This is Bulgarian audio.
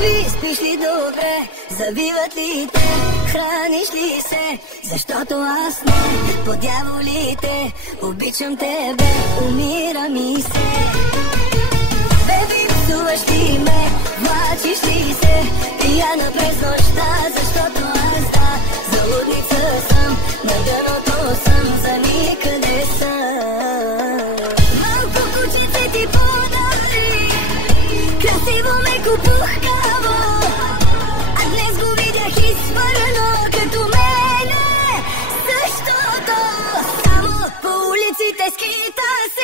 Беби, спиш ли добре? Завиват ли те? Храниш ли се? Защото аз не. По дяволите обичам тебе, умира ми се. Беби, псуваш ли ме? Влачиш ли се? Пияна през нощта, защото аз да. Залудница съм, на дъното съм, за никъде съм. Малко кученце ти подари, красиво меко пухкаво, а днес го видях изпърно като мене, същото. Само по улиците скита се.